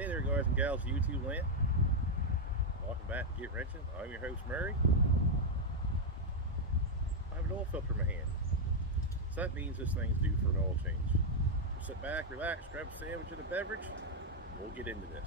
Hey there, guys and gals of YouTube land. Welcome back to Get Wrenching. I'm your host, Murray. I have an oil filter in my hand. So that means this thing's due for an oil change. So sit back, relax, grab a sandwich and a beverage, and we'll get into this.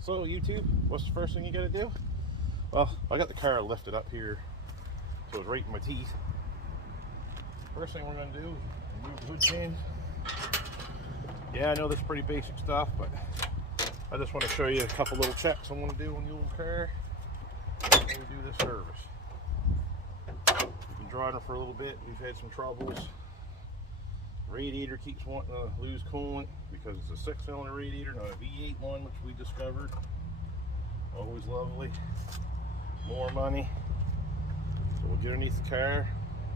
So YouTube, what's the first thing you gotta do? Well, I got the car lifted up here so it's right in my teeth. First thing we're gonna do is remove the hood chain. Yeah, I know that's pretty basic stuff, but I just want to show you a couple little checks I want to do on the old car when we do this service. We've been driving for a little bit, we've had some troubles. Radiator keeps wanting to lose coolant because it's a 6-cylinder radiator, not a V8 one, which we discovered. Always lovely. More money. So we'll get underneath the car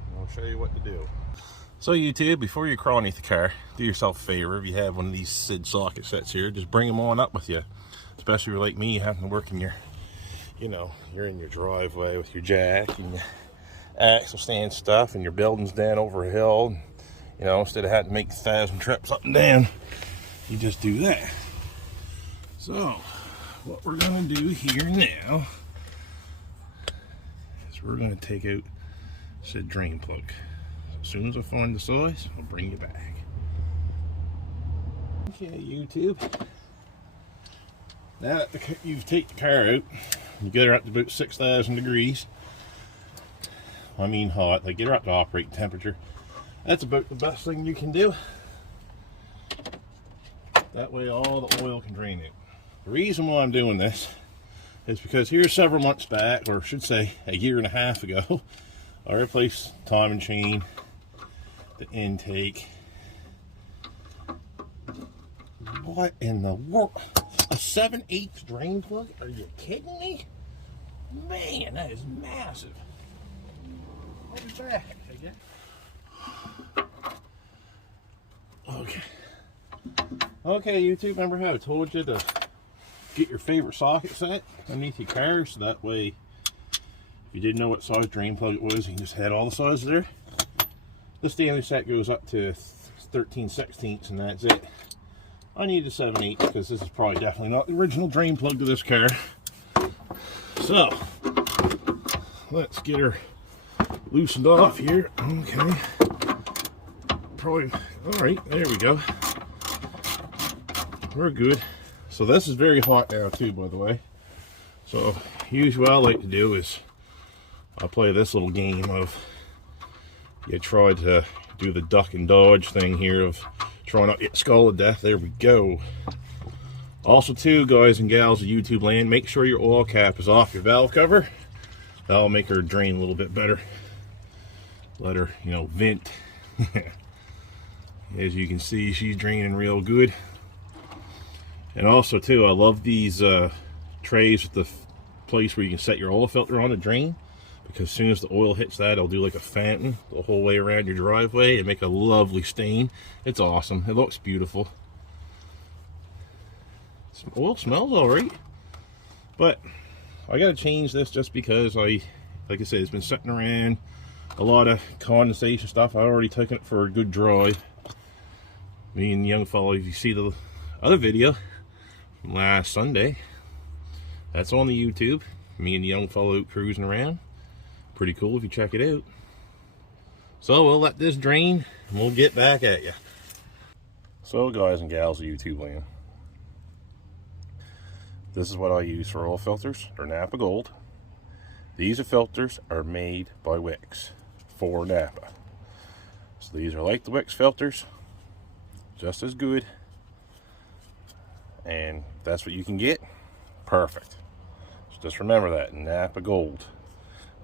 and we'll show you what to do. So YouTube, before you crawl underneath the car, do yourself a favor. If you have one of these SID socket sets here, just bring them on up with you. Especially if you're like me, you have to work in your, you're in your driveway with your jack and your axle stand stuff, and your building's down over a hill. Instead of having to make 1,000 trips up and down, you just do that. So, what we're going to do here now is we're going to take out said drain plug. As soon as I find the size, I'll bring you back. Okay, YouTube. Now that you've taken the car out, you get her up to about 6,000 degrees. I mean hot, like get her up to operating temperature. That's about the best thing you can do. That way all the oil can drain out. The reason why I'm doing this is because here several months back, or I should say a year and a half ago, I replaced timing chain, the intake. What in the world? A 7/8 drain plug? Are you kidding me? Man, that is massive. I'll be back, I guess. Okay, YouTube, remember how I told you to get your favorite socket set underneath your car, so that way if you didn't know what size drain plug it was, you can just had all the sizes there. This daily set goes up to 13/16 and that's it. I need a 7/8 because this is probably definitely not the original drain plug to this car. So let's get her loosened off here. Okay. Probably, all right, there we go. We're good. So this is very hot now too, by the way. So usually what I like to do is I play this little game of you try to do the duck and dodge thing here of trying not to get scalded to death. There we go. Also too, guys and gals of YouTube land, make sure your oil cap is off your valve cover. That'll make her drain a little bit better. Let her, vent. As you can see, she's draining real good. And also too, I love these trays with the place where you can set your oil filter on the drain, because as soon as the oil hits that, it'll do like a fountain the whole way around your driveway and make a lovely stain. It's awesome. It looks beautiful. Some oil smells all right, but I gotta change this just because like I said, it's been sitting around, a lot of condensation stuff. I already taken it for a good drive. Me and the young fellow, if you see the other video from last Sunday, that's on the YouTube. Me and the young fellow out cruising around. Pretty cool if you check it out. So we'll let this drain and we'll get back at you. So guys and gals of YouTube land, this is what I use for oil filters. They're Napa Gold. These filters are made by Wix for Napa. So these are like the Wix filters, just as good. And that's what you can get. Perfect. So just remember that, Napa Gold.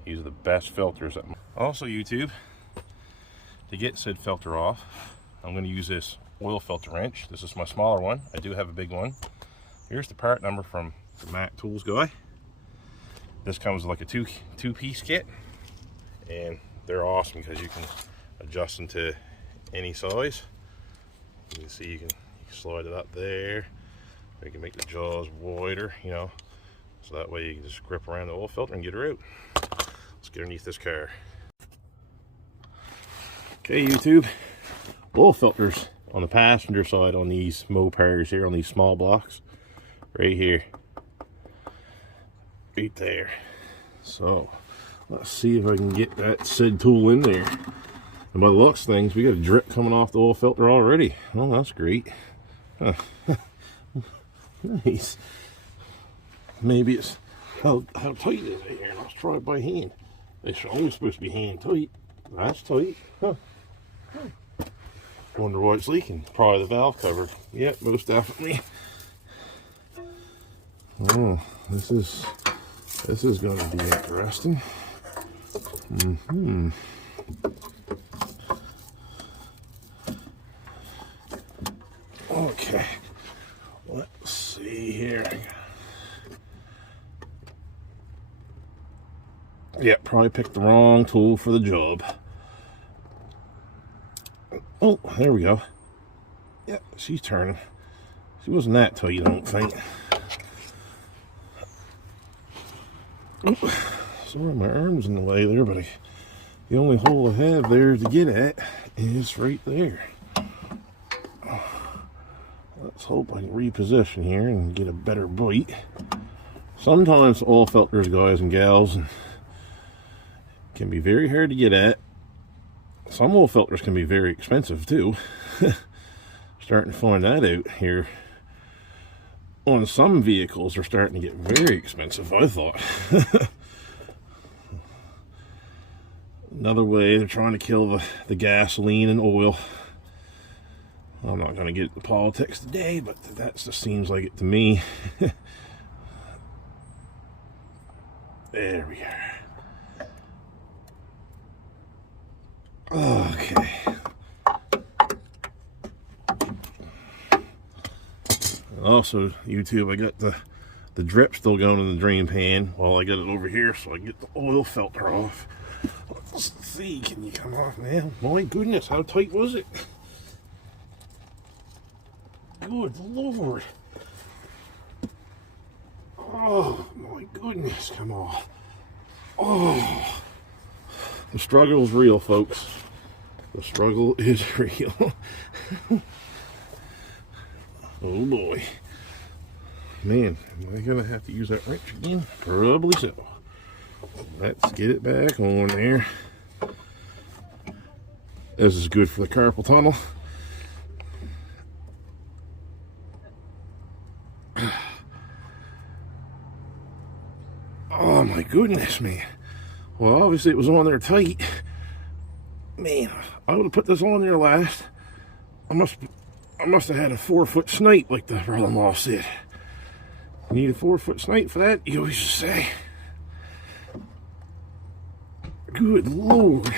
These are the best filters. Also, YouTube, to get said filter off, I'm going to use this oil filter wrench. This is my smaller one. I do have a big one. Here's the part number from the Mac Tools guy. This comes with like a two-piece kit, and they're awesome because you can adjust them to any size. You can see you can slide it up there. You can make the jaws wider, you know, so that way you can just grip around the oil filter and get her out. Let's get underneath this car. Okay, YouTube, oil filters on the passenger side on these Mopars here, on these small blocks, right here, right there. So let's see if I can get that said tool in there. And by the looks of things, we got a drip coming off the oil filter already. Oh, that's great. Huh. Nice. Maybe it's how tight is it here? Let's try it by hand. It's only supposed to be hand tight. That's tight. Huh. Wonder why it's leaking. Probably the valve cover. Yep, most definitely. Oh, this is going to be interesting. Okay. Let's see here. Yeah, probably picked the wrong tool for the job. Oh, there we go. Yeah, she's turning. She wasn't that tight, I don't think. Oh, sorry, my arm's in the way there, but the only hole I have there to get at is right there. Let's hope I can reposition here and get a better bite. Sometimes oil filters, guys and gals, can be very hard to get at. Some oil filters can be very expensive too. Starting to find that out here. On some vehicles, they're starting to get very expensive, I thought. Another way they're trying to kill the gasoline and oil. I'm not going to get into politics today, but that just seems like it to me. There we are. Okay. Also, YouTube, I got the drip still going in the drain pan while I got it over here, so I can get the oil filter off. Let's see, can you come off, man? My goodness, how tight was it? Good Lord. Oh, my goodness, come on. Oh, the struggle is real, folks. The struggle is real. Oh, boy. Man, am I going to have to use that wrench again? Probably so. Let's get it back on there. This is good for the carpal tunnel. Oh my goodness, man. Well, obviously it was on there tight. Man, I would have put this on there last. I must have had a 4-foot snipe, like the brother-in-law said. You need a 4-foot snipe for that, you always say. Good Lord.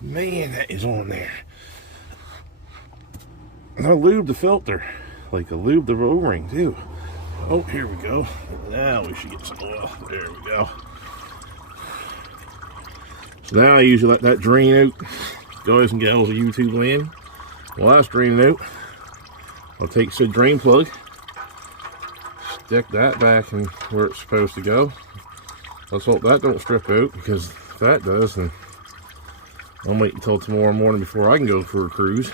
Man, that is on there. And I lubed the filter, like I lubed the O-ring too. Oh, here we go. Now we should get some oil. There we go. So now I usually let that drain out. Guys and gals of YouTube land. While that's draining out, I'll take said drain plug, stick that back in where it's supposed to go. Let's hope that don't strip out, because if that does, then I'll wait until tomorrow morning before I can go for a cruise.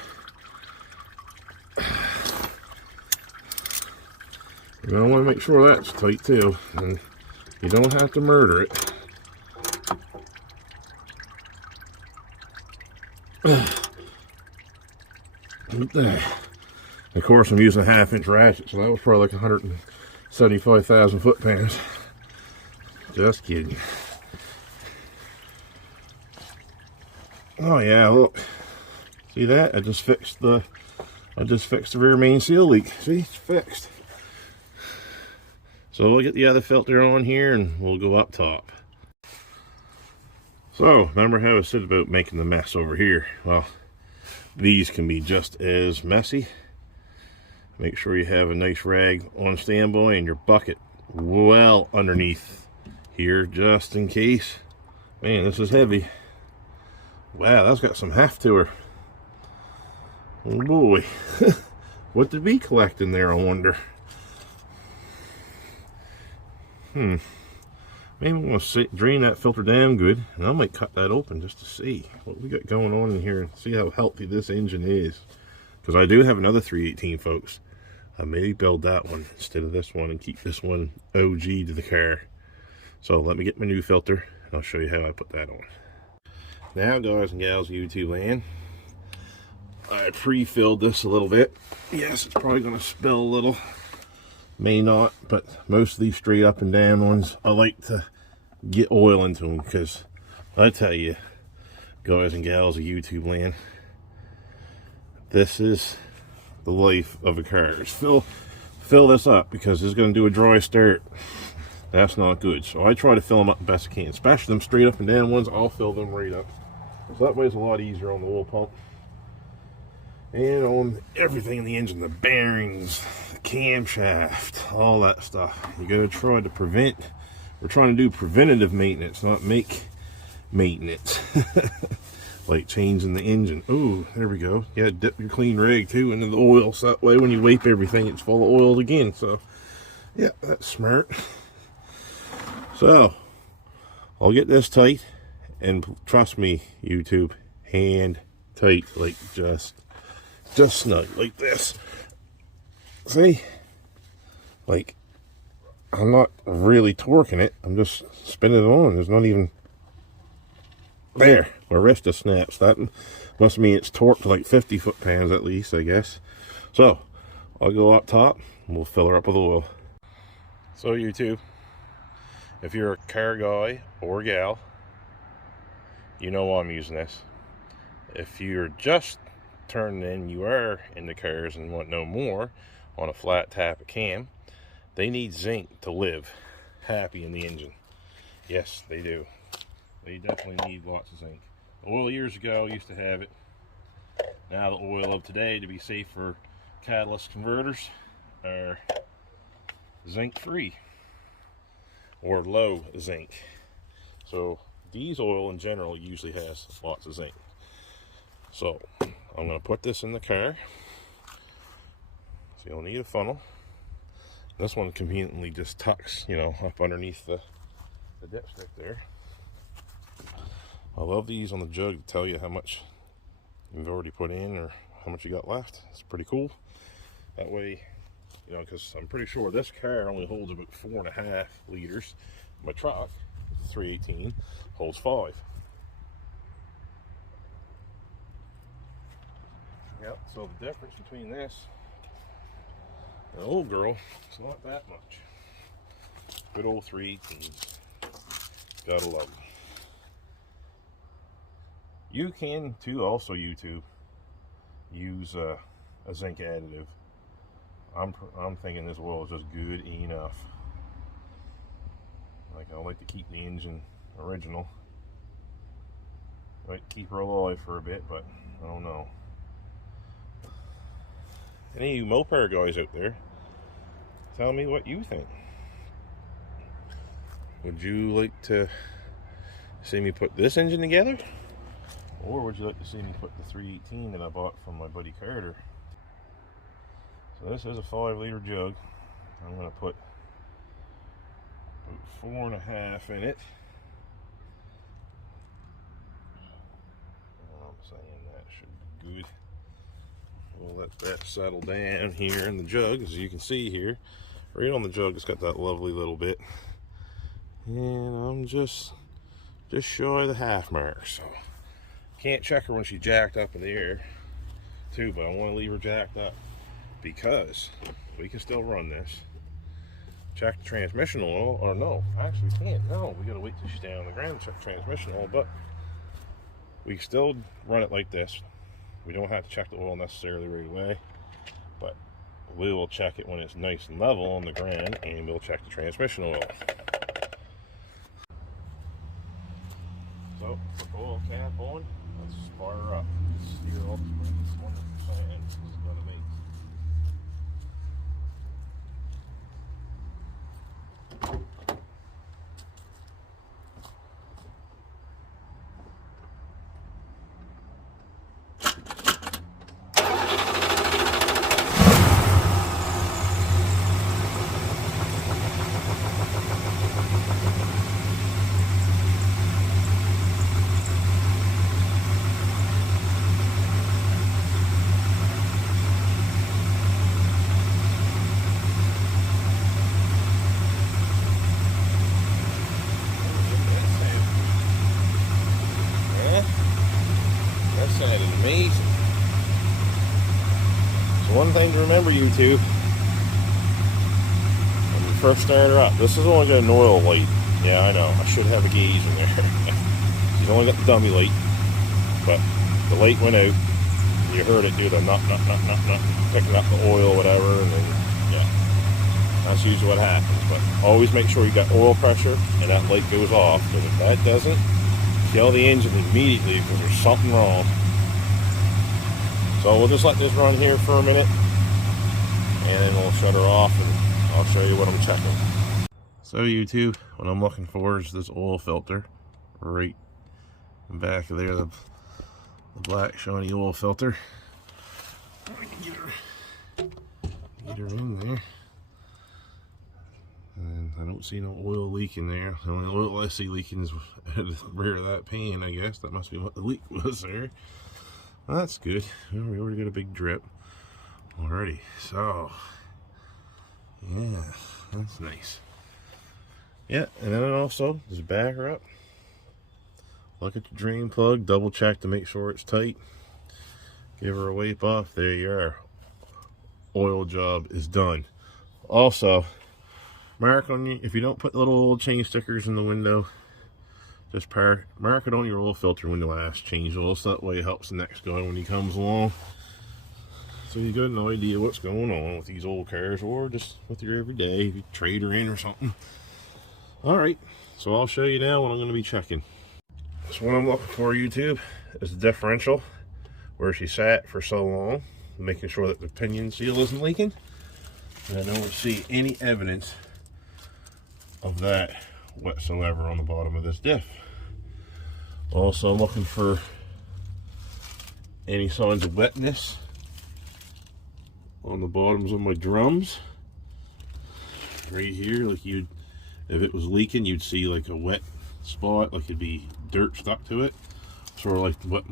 You know, I want to make sure that's tight too, and you don't have to murder it. Of course, I'm using a 1/2-inch ratchet, so that was probably like 175,000 foot-pounds. Just kidding. Oh yeah, look. See that? I just fixed the rear main seal leak. See, it's fixed. So we'll get the other filter on here and we'll go up top. So, remember how I said about making the mess over here? Well, these can be just as messy. Make sure you have a nice rag on standby and your bucket well underneath here just in case. Man, this is heavy. Wow, that's got some heft to her. Oh boy. What did we collect in there, I wonder? Maybe I'm going to drain that filter down good, and I might cut that open just to see what we got going on in here and see how healthy this engine is. Because I do have another 318, folks. I may build that one instead of this one and keep this one OG to the car. So let me get my new filter, and I'll show you how I put that on. Now, guys and gals, YouTube land, I pre-filled this a little bit. Yes, it's probably going to spill a little. May not, but most of these straight up and down ones, I like to get oil into them, because I tell you, guys and gals of YouTube land, this is the life of a car. Fill this up, because it's going to do a dry start. That's not good. So I try to fill them up the best I can, especially them straight up and down ones. I'll fill them right up, so that way it's a lot easier on the oil pump and on everything in the engine, the bearings, the camshaft, all that stuff. You gotta try to prevent. We're trying to do preventative maintenance, not make maintenance. Like changing the engine. Oh, there we go. Yeah, dip your clean rag too into the oil, so that way when you wipe everything, it's full of oil again. So yeah, that's smart. So I'll get this tight, and trust me, YouTube, hand tight, like just snug like this. See, like I'm not really torquing it, I'm just spinning it on. There's not even there. My wrist just snaps. That must mean it's torqued to like 50 foot-pounds at least, I guess. So I'll go up top and we'll fill her up with oil. So YouTube, if you're a car guy or gal, you know why I'm using this. If you're just turning in, you are into cars and want to know more on a flat tap of cam, they need zinc to live happy in the engine. Yes, they do. They definitely need lots of zinc. Oil years ago used to have it. Now the oil of today, to be safe for catalyst converters, are zinc free or low zinc. So diesel oil in general usually has lots of zinc. So I'm going to put this in the car. So you'll need a funnel. This one conveniently just tucks, you know, up underneath the dipstick there. I love these on the jug to tell you how much you've already put in or how much you got left. It's pretty cool. That way, you know, because I'm pretty sure this car only holds about 4.5 liters. My truck, 318, holds 5. Yep, so the difference between this and the old girl is not that much. Good old 318s. Gotta love them. You can too, also YouTube, use a zinc additive. I'm thinking this oil is just good enough. Like, I like to keep the engine original. Might keep her alive for a bit, but I don't know. Any of you Mopar guys out there, tell me what you think. Would you like to see me put this engine together? Or would you like to see me put the 318 that I bought from my buddy Carter? So this is a 5-liter jug. I'm going to put about 4.5 in it. I'm saying that should be good. We'll let that settle down here in the jug. As you can see here, right on the jug, it's got that lovely little bit. And I'm just shy of the half mark, so can't check her when she's jacked up in the air too, but I want to leave her jacked up because we can still run this check the transmission oil, or no, actually we can't. No, we gotta wait till she's down on the ground to check the transmission oil, but we still run it like this. We don't have to check the oil necessarily right away, but we will check it when it's nice and level on the ground, and we'll check the transmission oil. So, put the oil cap on, let's fire her up. Steer all the springs 100%, and this is gonna make. That sounded amazing. So one thing to remember, YouTube, when you first start her up, this is only got an oil light. Yeah, I know, I should have a gauge in there. She's only got the dummy light, but the light went out. You heard it do the nut, picking up the oil, whatever, and then, yeah, that's usually what happens. But always make sure you got oil pressure and that light goes off, because if that doesn't, kill the engine immediately because there's something wrong. So we'll just let this run here for a minute, and then we'll shut her off and I'll show you what I'm checking. So YouTube, what I'm looking for is this oil filter right back there, the black shiny oil filter. I can get her in there. And I don't see no oil leaking there. The only oil I see leaking is at the rear of that pan, I guess. That must be what the leak was there. Well, that's good. Well, we already got a big drip already. So, yeah, that's nice. Yeah, and then also, just back her up. Look at the drain plug. Double check to make sure it's tight. Give her a wipe off. There you are. Oil job is done. Also, mark on you, if you don't put little old chain stickers in the window, just mark it on your oil filter when you last change oil, so that way it helps the next guy when he comes along, so you got an idea what's going on with these old cars, or just with your everyday, if you trade her in or something. Alright, so I'll show you now what I'm going to be checking. So what I'm looking for, YouTube, is the differential, where she sat for so long, making sure that the pinion seal isn't leaking, and I don't see any evidence of that whatsoever on the bottom of this diff. Also, I'm looking for any signs of wetness on the bottoms of my drums. Right here, like if it was leaking, you'd see like a wet spot, like it'd be dirt stuck to it. Sort of like what's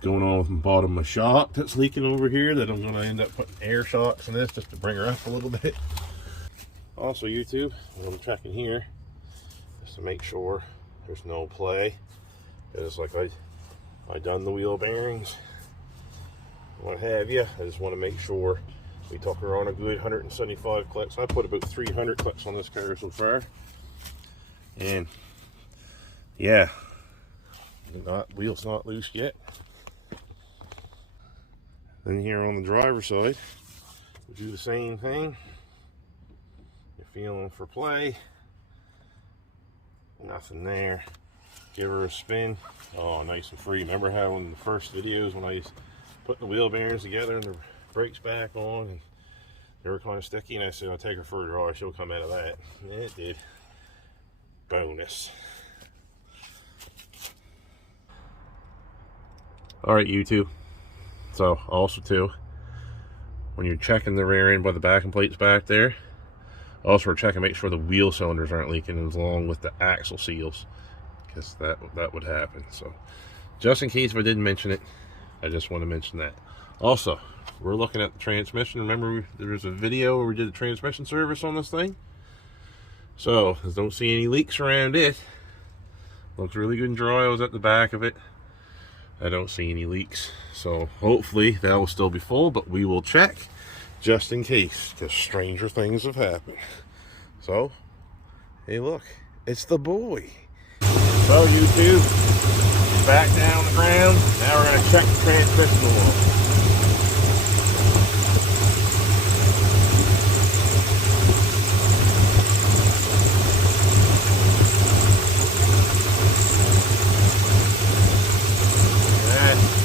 going on with the bottom of my shock that's leaking over here, that I'm going to end up putting air shocks in this just to bring her up a little bit. Also, YouTube, what I'm checking here is to make sure there's no play. It's like I done the wheel bearings, what have you. I just want to make sure we took her on a good 175 clicks. I put about 300 clicks on this car so far, and yeah, wheel's not loose yet. Then here on the driver's side, we do the same thing. You're feeling for play, nothing there. Give her a spin. Oh, nice and free. Remember how in the first videos when I was putting the wheel bearings together and the brakes back on and they were kind of sticky, and I said I'll take her for a drive, she'll come out of that. And it did. Bonus. Alright, YouTube. So also too, when you're checking the rear end by the backing plates back there, also we're checking, make sure the wheel cylinders aren't leaking, along with the axle seals, because that would happen. So just in case if I didn't mention it, I just want to mention that. Also, we're looking at the transmission. Remember there was a video where we did the transmission service on this thing? So don't see any leaks around it. Looks really good and dry. I was at the back of it. I don't see any leaks, so hopefully that will still be full, but we will check just in case, because stranger things have happened. So, hey look, it's the boy. So YouTube, back down on the ground. Now we're going to check the transmission oil.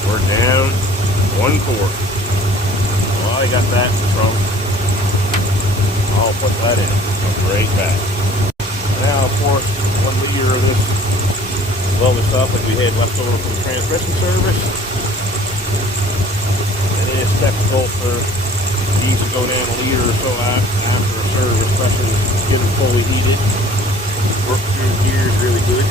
We're down 1/4. Well, I got that in the trunk. I'll put that in. Come right back. Now, of course, 1 liter of this other stuff that we had left over from the transmission service. And it is typical for these to go down a liter or so after a service, especially get them fully heated. Work through the gears really good.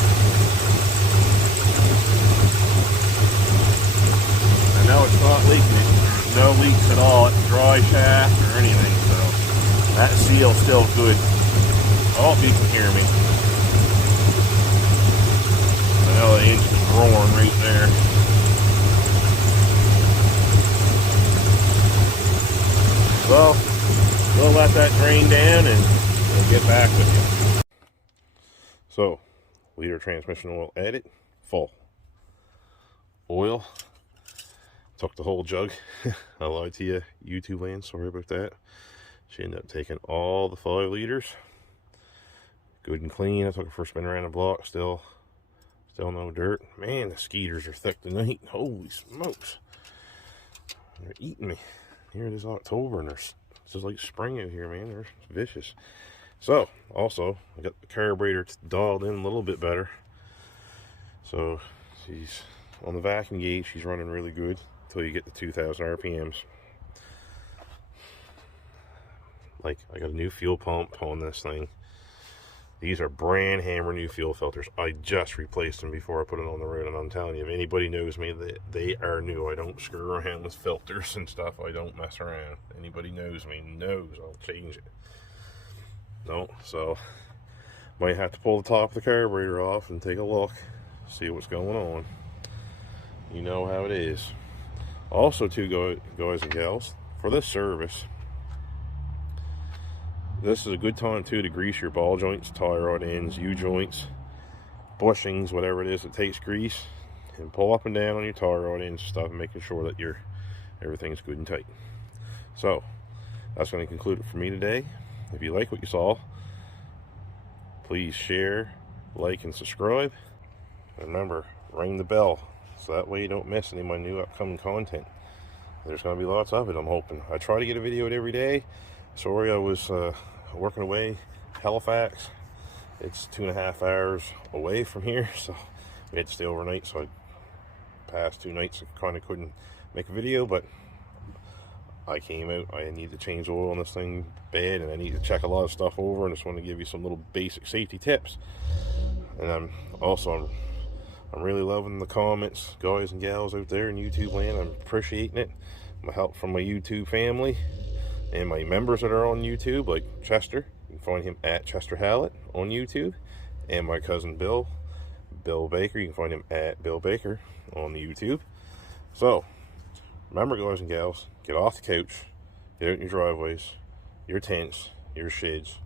No, it's not leaking. No leaks at all. It's a dry shaft or anything, so that seal's still good. I hope you can hear me. I know the engine's roaring right there. So we'll let that drain down and we'll get back with you. So, liter transmission oil added, full. Oil. Took the whole jug. I lied to you, YouTube land, sorry about that. She ended up taking all the 5 liters. Good and clean. I took it for a spin around the block. Still no dirt. Man, the skeeters are thick tonight. Holy smokes. They're eating me. Here it is October and it's just like spring out here, man. They're vicious. So, also, I got the carburetor dialed in a little bit better. So, she's on the vacuum gauge. She's running really good. Until you get to 2,000 RPMs. Like, I got a new fuel pump on this thing. These are brand hammer new fuel filters. I just replaced them before I put it on the road, and I'm telling you, if anybody knows me, they are new. I don't screw around with filters and stuff. I don't mess around. Anybody knows me knows I'll change it. No, so might have to pull the top of the carburetor off and take a look, see what's going on. You know how it is. Also, too, guys and gals, for this service, this is a good time too to grease your ball joints, tie rod ends, U-joints, bushings, whatever it is that takes grease, and pull up and down on your tie rod ends and stuff, and making sure that everything's good and tight. So that's going to conclude it for me today. If you like what you saw, please share, like, and subscribe. And remember, ring the bell, so that way you don't miss any of my new upcoming content. There's going to be lots of it, I'm hoping. I try to get a video out every day. Sorry, I was working away, Halifax. It's 2.5 hours away from here, so we had to stay overnight. So I past 2 nights I kind of couldn't make a video, but I came out. I need to change oil on this thing bad, and I need to check a lot of stuff over, and just want to give you some little basic safety tips. And I'm really loving the comments, guys and gals out there in YouTube land. I'm appreciating it. My help from my YouTube family and my members that are on YouTube, like Chester. You can find him at Chester Hallett on YouTube. And my cousin Bill Baker. You can find him at Bill Baker on the YouTube. So, remember, guys and gals, get off the couch, get out in your driveways, your tents, your sheds.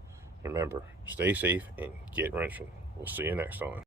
Remember, stay safe and get wrenching. We'll see you next time.